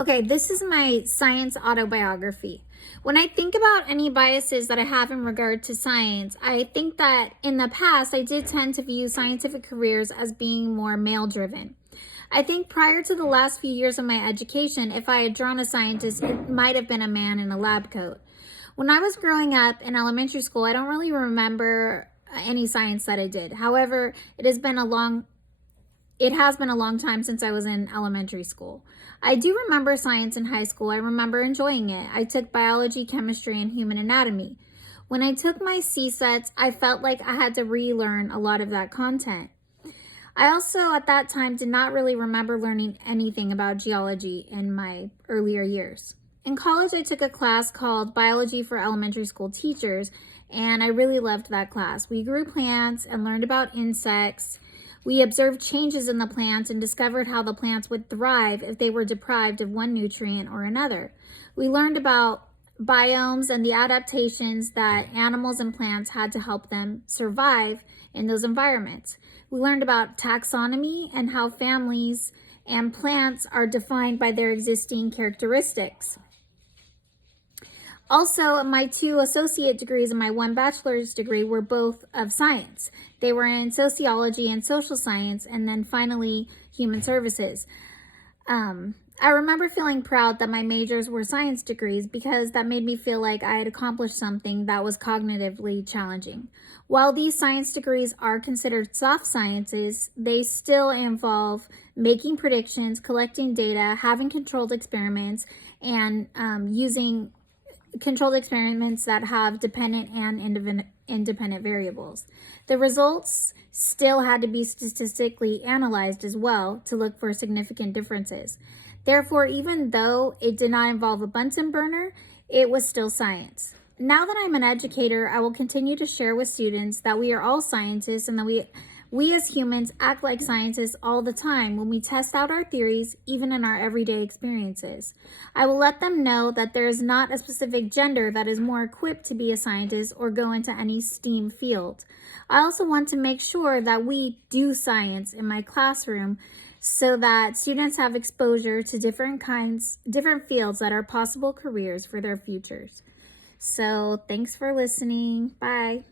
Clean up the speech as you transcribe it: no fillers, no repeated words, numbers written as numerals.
Okay, this is my science autobiography. When I think about any biases that I have in regard to science, I think that in the past, I did tend to view scientific careers as being more male driven. I think prior to the last few years of my education, if I had drawn a scientist, it might have been a man in a lab coat. When I was growing up in elementary school, I don't really remember any science that I did. However, it has been a long time since I was in elementary school. I do remember science in high school. I remember enjoying it. I took biology, chemistry, and human anatomy. When I took my C-sets, I felt like I had to relearn a lot of that content. I also, at that time, did not really remember learning anything about geology in my earlier years. In college, I took a class called Biology for Elementary School Teachers, and I really loved that class. We grew plants and learned about insects. We observed changes in the plants and discovered how the plants would thrive if they were deprived of one nutrient or another. We learned about biomes and the adaptations that animals and plants had to help them survive in those environments. We learned about taxonomy and how families and plants are defined by their existing characteristics. Also, my 2 associate degrees and my 1 bachelor's degree were both of science. They were in sociology and social science, and then finally human services. I remember feeling proud that my majors were science degrees because that made me feel like I had accomplished something that was cognitively challenging. While these science degrees are considered soft sciences, they still involve making predictions, collecting data, having controlled experiments, and using controlled experiments that have dependent and independent variables. The results still had to be statistically analyzed as well to look for significant differences. Therefore, even though it did not involve a Bunsen burner, it was still science. Now that I'm an educator, I will continue to share with students that we are all scientists and that we as humans act like scientists all the time when we test out our theories, even in our everyday experiences. I will let them know that there is not a specific gender that is more equipped to be a scientist or go into any STEAM field. I also want to make sure that we do science in my classroom so that students have exposure to different fields that are possible careers for their futures. So thanks for listening. Bye.